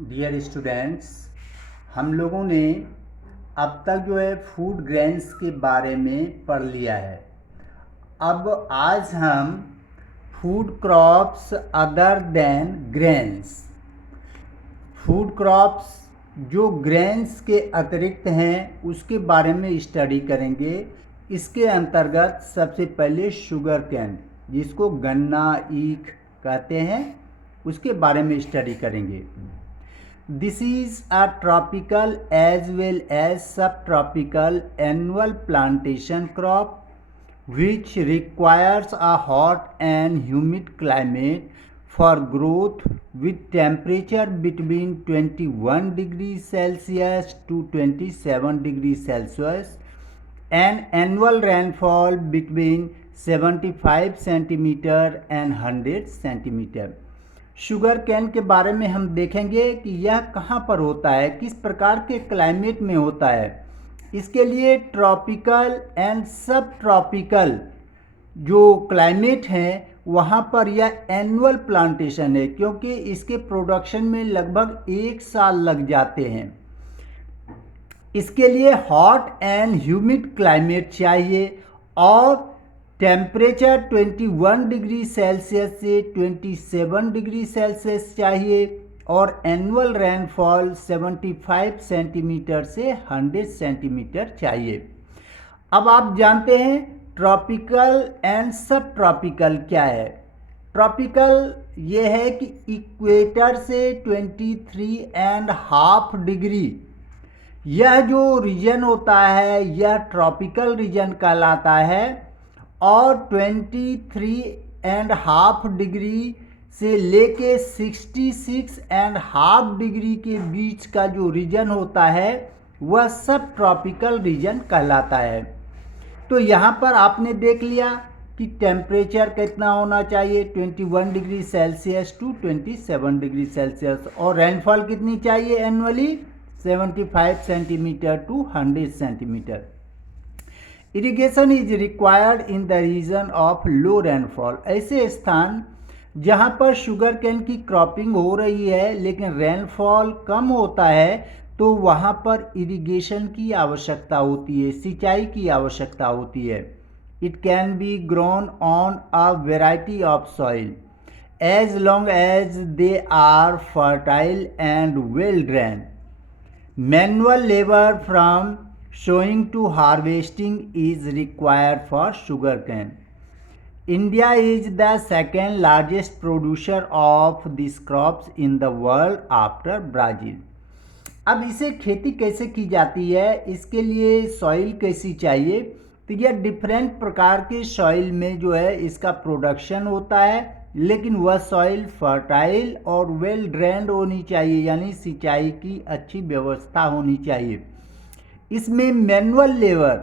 Dear students, हम लोगों ने अब तक फूड ग्रेन्स के बारे में पढ़ लिया है। अब आज हम food crops other than grains, food crops जो ग्रेन्स के अतिरिक्त हैं उसके बारे में स्टडी करेंगे। इसके अंतर्गत सबसे पहले शुगर कैन, जिसको गन्ना ईख कहते हैं, उसके बारे में स्टडी करेंगे। This is a tropical as well as subtropical annual plantation crop which requires a hot and humid climate for growth with temperature between 21 degrees Celsius to 27 degrees Celsius and annual rainfall between 75 centimeter and 100 centimeter। Sugar cane के बारे में हम देखेंगे कि यह कहाँ पर होता है, किस प्रकार के क्लाइमेट में होता है। इसके लिए ट्रॉपिकल एंड सब ट्रॉपिकल जो क्लाइमेट हैं वहाँ पर यह एनुअल प्लांटेशन है, क्योंकि इसके प्रोडक्शन में लगभग 1 साल लग जाते हैं। इसके लिए हॉट एंड ह्यूमिड क्लाइमेट चाहिए और टेम्परेचर 21 डिग्री सेल्सियस से 27 डिग्री सेल्सियस चाहिए और एनुअल रेनफॉल 75 सेंटीमीटर से 100 सेंटीमीटर चाहिए। अब आप जानते हैं ट्रॉपिकल एंड सब ट्रॉपिकल क्या है। ट्रॉपिकल ये है कि इक्वेटर से 23.5 डिग्री यह जो रीजन होता है यह ट्रॉपिकल रीजन कहलाता है और 23.5 डिग्री से लेके 66.5 डिग्री के बीच का जो रीजन होता है वह सब ट्रॉपिकल रीजन कहलाता है। तो यहाँ पर आपने देख लिया कि टेम्परेचर कितना होना चाहिए 21 degree Celsius to 27 degree Celsius और रेनफॉल कितनी चाहिए annually 75 centimetre to 100 centimetre. Irrigation is required in the region of low rainfall, ऐसे स्थान जहां पर शुगर कैन की क्रॉपिंग हो रही है लेकिन रेनफॉल कम होता है तो वहां पर इरिगेशन की आवश्यकता होती है, सिंचाई की आवश्यकता होती है। It can be grown on a variety of soil as long as they are fertile and well drain. Manual labour from sowing to harvesting is required for sugarcane. India is the second largest producer of these crops in the world after Brazil. अब इसे खेती कैसे की जाती है, इसके लिए soil कैसी चाहिए, तो यह डिफरेंट प्रकार के सॉइल में जो है इसका प्रोडक्शन होता है, लेकिन वह सॉइल फर्टाइल और वेल ड्रेन्ड होनी चाहिए, यानी सिंचाई की अच्छी व्यवस्था होनी चाहिए। इसमें मैनुअल लेबर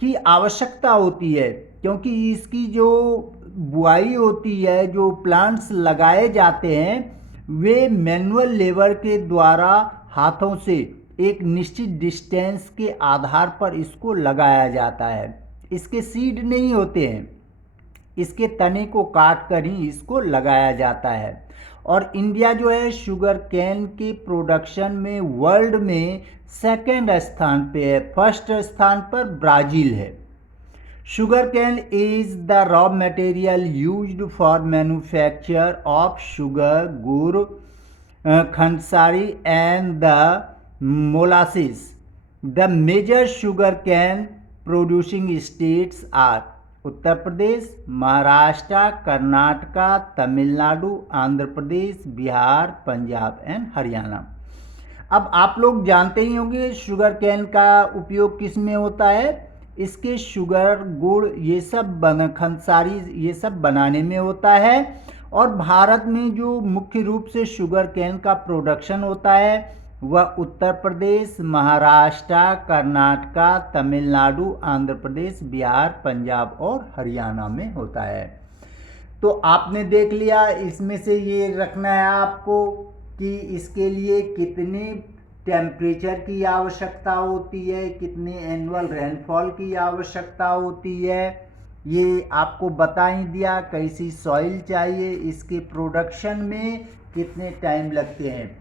की आवश्यकता होती है क्योंकि इसकी जो बुआई होती है, जो प्लांट्स लगाए जाते हैं वे मैनुअल लेबर के द्वारा हाथों से एक निश्चित डिस्टेंस के आधार पर इसको लगाया जाता है। इसके सीड नहीं होते हैं, इसके तने को काट कर ही इसको लगाया जाता है। और इंडिया जो है शुगर कैन के प्रोडक्शन में वर्ल्ड में सेकेंड स्थान पे है, फर्स्ट स्थान पर ब्राज़ील है। Sugar cane is the raw material used for manufacture of sugar, gur, khandsari and the molasses. The major sugar cane producing states are Uttar Pradesh, Maharashtra, Karnataka, Tamil Nadu, Andhra Pradesh, Bihar, Punjab and Haryana. अब आप लोग जानते ही होंगे शुगर कैन का उपयोग किस में होता है। इसके शुगर, गुड़ ये सब खंडसारी ये सब बनाने में होता है। और भारत में जो मुख्य रूप से शुगर कैन का प्रोडक्शन होता है वह उत्तर प्रदेश, महाराष्ट्र, कर्नाटका, तमिलनाडु, आंध्र प्रदेश, बिहार, पंजाब और हरियाणा में होता है। तो आपने देख लिया, इसमें से ये रखना है आपको कि इसके लिए कितने टेम्परेचर की आवश्यकता होती है, कितने एनुअल रेनफॉल की आवश्यकता होती है, ये आपको बता ही दिया। कैसी सॉइल चाहिए, इसके प्रोडक्शन में कितने टाइम लगते हैं।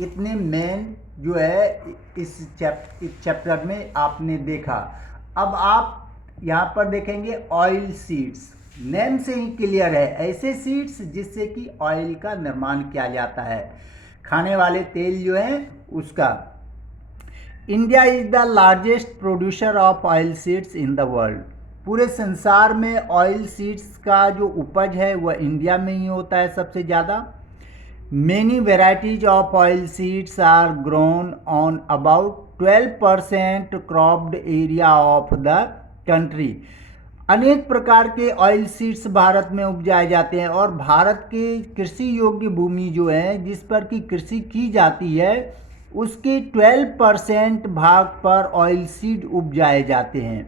इतने मेन जो है इस चैप्टर में आपने देखा। अब आप यहाँ पर देखेंगे ऑयल सीड्स। नेम से ही क्लियर है, ऐसे सीड्स जिससे कि ऑयल का निर्माण किया जाता है, खाने वाले तेल जो है उसका। India is the largest producer of oil seeds in the world. पूरे संसार में ऑयल सीड्स का जो उपज है वह इंडिया में ही होता है सबसे ज़्यादा। Many varieties of oil seeds are grown on about 12% cropped area of the country। अनेक प्रकार के ऑयल सीड्स भारत में उपजाए जाते हैं और भारत के कृषि योग्य भूमि जो है जिस पर की कृषि की जाती है उसके 12% भाग पर ऑयल सीड उपजाए जाते हैं।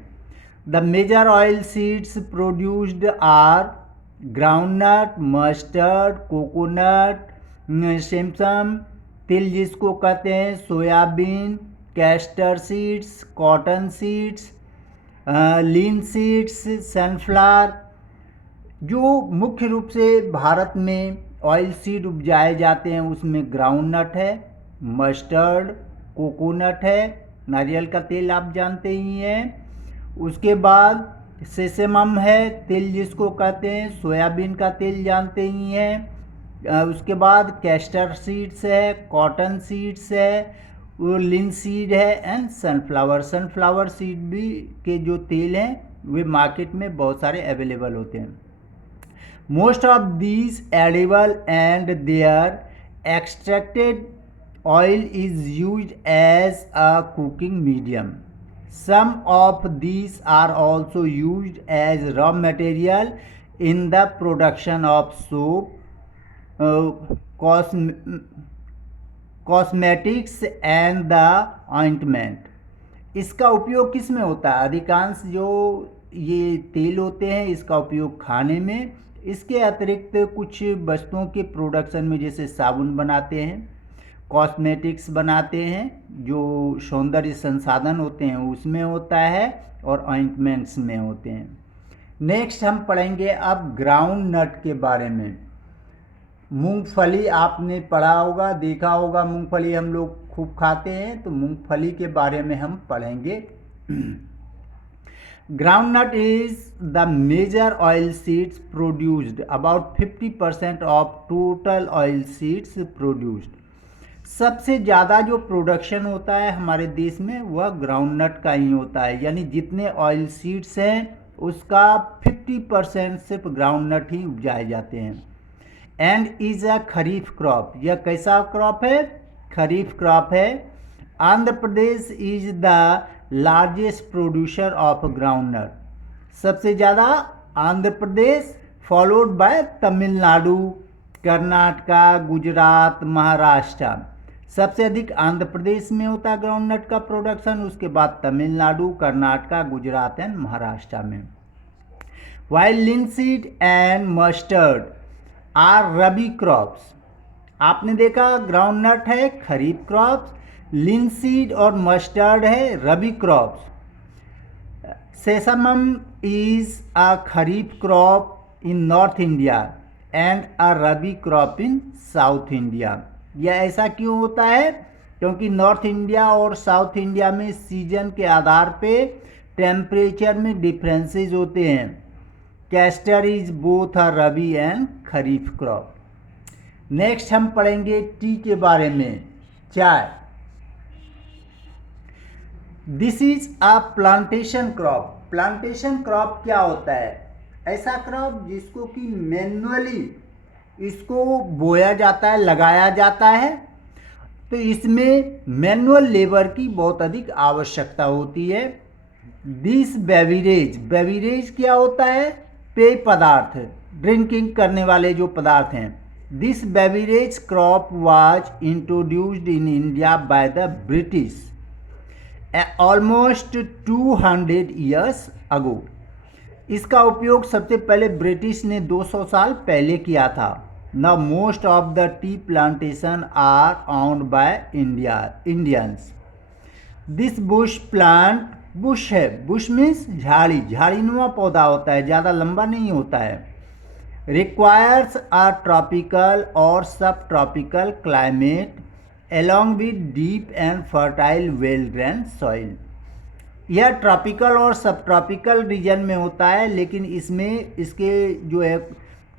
The major oil seeds produced are groundnut, mustard, coconut, sesame, तिल जिसको कहते हैं, soybean, castor seeds, cotton seeds, linseeds, sunflower. जो मुख्य रूप से भारत में ऑयल सीड उपजाए जाते हैं उसमें ग्राउंडनट है, मस्टर्ड, कोकोनट है, नारियल का तेल आप जानते ही हैं, उसके बाद सेसेमम है, तिल जिसको कहते हैं, सोयाबीन का तेल जानते ही हैं, उसके बाद कैस्टर सीड्स है, कॉटन सीड्स है, वो लिन सीड है एंड सनफ्लावर। सनफ्लावर सीड भी के जो तेल हैं वे मार्केट में बहुत सारे अवेलेबल होते हैं। Most of these edible and their extracted oil is used as a cooking medium. Some of these are also used as raw material in the production of soap, cosmetics and the ointment. इसका उपयोग किस में होता है? अधिकांश जो ये तेल होते हैं इसका उपयोग खाने में, इसके अतिरिक्त कुछ वस्तुओं के प्रोडक्शन में जैसे साबुन बनाते हैं, कॉस्मेटिक्स बनाते हैं, जो सौंदर्य संसाधन होते हैं उसमें होता है, और ऑइंटमेंट्स में होते हैं। नेक्स्ट हम पढ़ेंगे अब ग्राउंड नट के बारे में। मूंगफली आपने पढ़ा होगा, देखा होगा, मूंगफली हम लोग खूब खाते हैं, तो मूंगफली के बारे में हम पढ़ेंगे। Groundnut is the major oil seeds produced, about 50% of total oil seeds produced. सबसे ज़्यादा जो प्रोडक्शन होता है हमारे देश में वह ग्राउंडनट का ही होता है, यानी जितने ऑयल सीड्स हैं उसका 50% सिर्फ ग्राउंडनट ही उपजाए जाते हैं। And is a kharif crop, यह कैसा क्रॉप है? खरीफ क्रॉप है। Andhra Pradesh is the largest producer of groundnut. सबसे ज़्यादा आंध्र प्रदेश, फॉलोड बाय तमिलनाडु, कर्नाटका, गुजरात, महाराष्ट्र। सबसे अधिक आंध्र प्रदेश में होता है ग्राउंडनट का प्रोडक्शन, उसके बाद तमिलनाडु, कर्नाटका, गुजरात एंड महाराष्ट्र में। While linseed and mustard are rabi crops. आपने देखा ग्राउंडनट है खरीफ क्रॉप्स, लिनसीड और मस्टर्ड है rabi crops. Sesamum is a kharif crop in North India and a rabi crop in South India. यह ऐसा क्यों होता है? क्योंकि नॉर्थ इंडिया और साउथ इंडिया में सीजन के आधार पे टेम्परेचर में डिफरेंसेस होते हैं। Castor is both a rabi and kharif crop. Next हम पढ़ेंगे टी के बारे में, चाय। This is a plantation crop. Plantation crop क्या होता है? ऐसा क्रॉप जिसको कि मैन्युअली इसको बोया जाता है, लगाया जाता है, तो इसमें मैनुअल लेबर की बहुत अधिक आवश्यकता होती है। दिस बेवरेज, बेवरेज क्या होता है? पेय पदार्थ, ड्रिंकिंग करने वाले जो पदार्थ हैं। This beverage crop was introduced in India by the British almost 200 years ago. इसका उपयोग सबसे पहले ब्रिटिश ने 200 साल पहले किया था। Now most of the tea plantation are owned by Indians. This bush plant, bush है, बुश मीन्स झाड़ी, झाड़ीनुमा पौधा होता है, ज़्यादा लंबा नहीं होता है। रिक्वायर्स अ ट्रॉपिकल और सब tropical climate along with deep and fertile well drained soil। यह ट्रॉपिकल और सब ट्रॉपिकल रीजन में होता है, लेकिन इसमें इसके जो है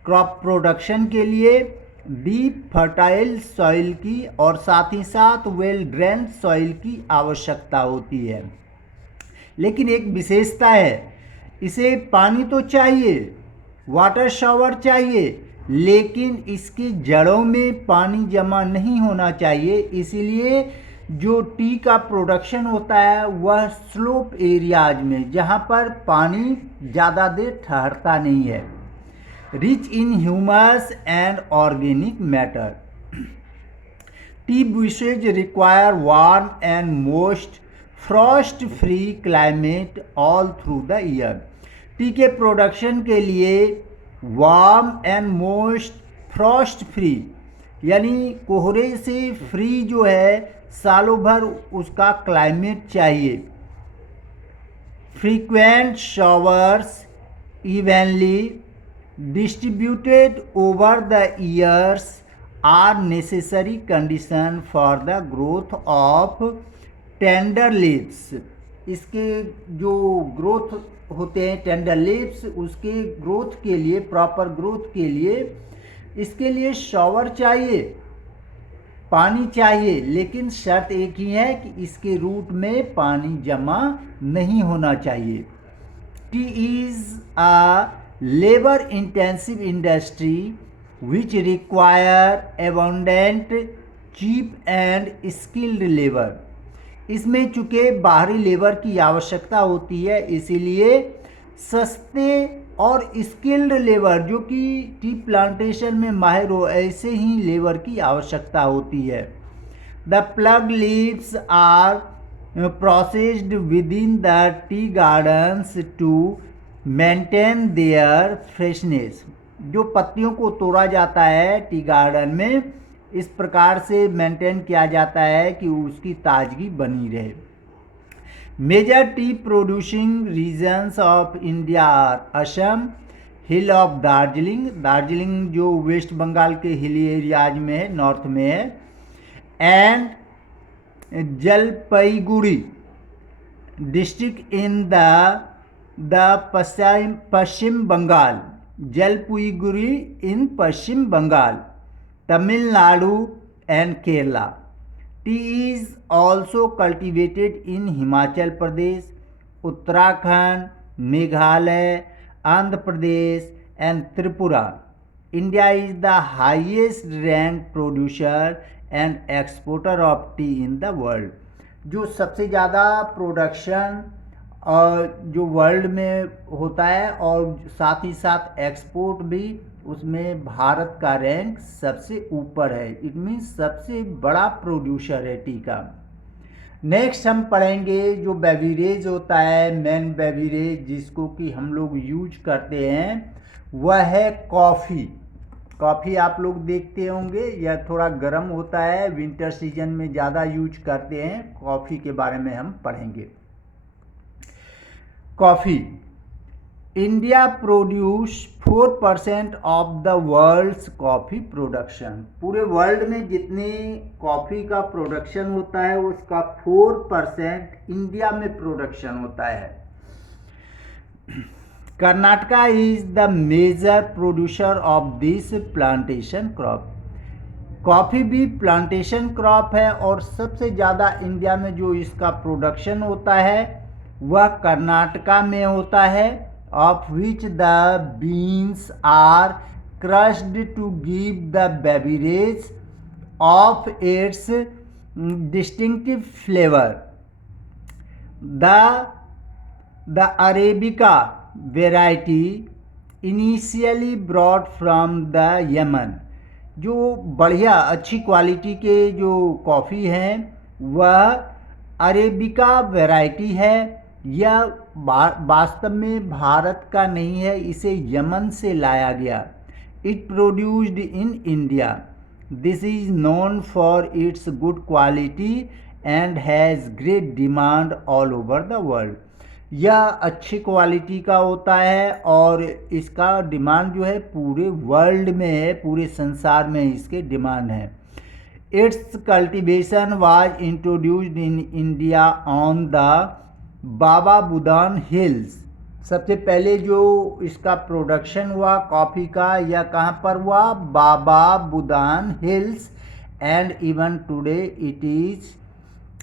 क्रॉप प्रोडक्शन के लिए डीप फर्टाइल सॉइल की और साथ ही साथ वेल ड्रेन्ड सॉइल की आवश्यकता होती है। लेकिन एक विशेषता है, इसे पानी तो चाहिए, वाटर शावर चाहिए, लेकिन इसकी जड़ों में पानी जमा नहीं होना चाहिए। इसीलिए जो टी का प्रोडक्शन होता है वह स्लोप एरियाज में, जहाँ पर पानी ज़्यादा देर ठहरता नहीं है। Rich in humus and organic matter. T bushes require warm and most Frost free climate all through the year. T के प्रोडक्शन के लिए warm and most Frost free यानी कोहरे से फ्री जो है सालों भर उसका क्लाइमेट चाहिए। Frequent showers evenly distributed over the years are necessary condition for the growth of tender leaves. इसके जो ग्रोथ होते हैं टेंडर लीव्स, उसके ग्रोथ के लिए, प्रॉपर ग्रोथ के लिए इसके लिए शॉवर चाहिए, पानी चाहिए, लेकिन शर्त एक ही है कि इसके रूट में पानी जमा नहीं होना चाहिए। Tea is a labour intensive industry which require abundant cheap and skilled labour. इसमें चूँकि बाहरी लेबर की आवश्यकता होती है, इसीलिए सस्ते और स्किल्ड लेबर जो कि टी प्लांटेशन में माहिर हो, ऐसे ही लेबर की आवश्यकता होती है। The plug leaves are processed within the tea gardens to maintain their freshness. जो पत्तियों को तोड़ा जाता है टी गार्डन में, इस प्रकार से मेंटेन किया जाता है कि उसकी ताजगी बनी रहे। Major tea producing regions of India are Assam, hill of Darjeeling, Darjeeling जो वेस्ट बंगाल के हिली एरियाज में है, नॉर्थ में है, and Jalpaiguri district in the Paschim Bengal, Jalpaiguri in Paschim Bengal, Tamil Nadu and Kerala. Tea is also cultivated in Himachal Pradesh, Uttarakhand, Meghalaya, Andhra Pradesh and Tripura. India is the highest ranked producer and exporter of tea in the world. जो सबसे ज़्यादा production जो world में होता है और साथ ही साथ एक्सपोर्ट भी, उसमें भारत का रैंक सबसे ऊपर है। इट मीन्स सबसे बड़ा प्रोड्यूसर है टी का। नेक्स्ट हम पढ़ेंगे जो बेवरेज होता है, मेन बेवरेज जिसको कि हम लोग यूज करते हैं, वह है कॉफ़ी। कॉफ़ी आप लोग देखते होंगे, यह थोड़ा गर्म होता है, विंटर सीजन में ज़्यादा यूज करते हैं। कॉफ़ी के बारे में हम पढ़ेंगे। Coffee. India produce 4% of the world's coffee production. पूरे वर्ल्ड में जितने कॉफ़ी का प्रोडक्शन होता है उसका 4% इंडिया में प्रोडक्शन होता है। Karnataka is the major producer of this plantation crop. Coffee भी प्लांटेशन क्रॉप है और सबसे ज़्यादा इंडिया में जो इसका प्रोडक्शन होता है वह कर्नाटका में होता है, of which the beans are crushed to give the beverage of its distinctive flavor. The Arabica variety initially brought from the Yemen. जो बढ़िया अच्छी क्वालिटी के जो कॉफ़ी हैं वह अरेबिका वैरायटी है। यह वास्तव में भारत का नहीं है, इसे यमन से लाया गया। It produced in India. This is known for its good quality and has great demand all over the world. यह अच्छी क्वालिटी का होता है और इसका डिमांड जो है पूरे वर्ल्ड में है, पूरे संसार में इसके डिमांड है। Its cultivation was introduced in India on the Baba Budan hills. सबसे पहले जो इसका प्रोडक्शन हुआ कॉफ़ी का, या कहाँ पर हुआ, Baba Budan hills, and even today it is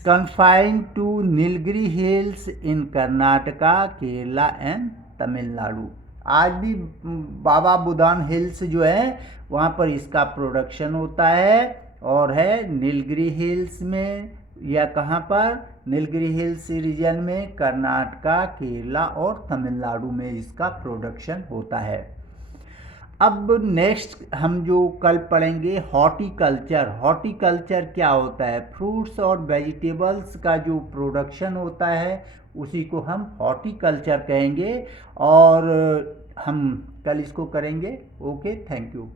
confined to Nilgiri hills in Karnataka, Kerala and Tamil Nadu. आज भी बाबा बुदान हिल्स जो है वहाँ पर इसका प्रोडक्शन होता है, और है नीलगिरी हिल्स में, या कहाँ पर, नीलगिरी हिल्स रीजन में, कर्नाटका, केरला और तमिलनाडु में इसका प्रोडक्शन होता है। अब नेक्स्ट हम जो कल पढ़ेंगे हॉर्टिकल्चर। हॉर्टिकल्चर क्या होता है, फ्रूट्स और वेजिटेबल्स का जो प्रोडक्शन होता है उसी को हम हॉर्टिकल्चर कहेंगे, और हम कल इसको करेंगे। Okay, thank you.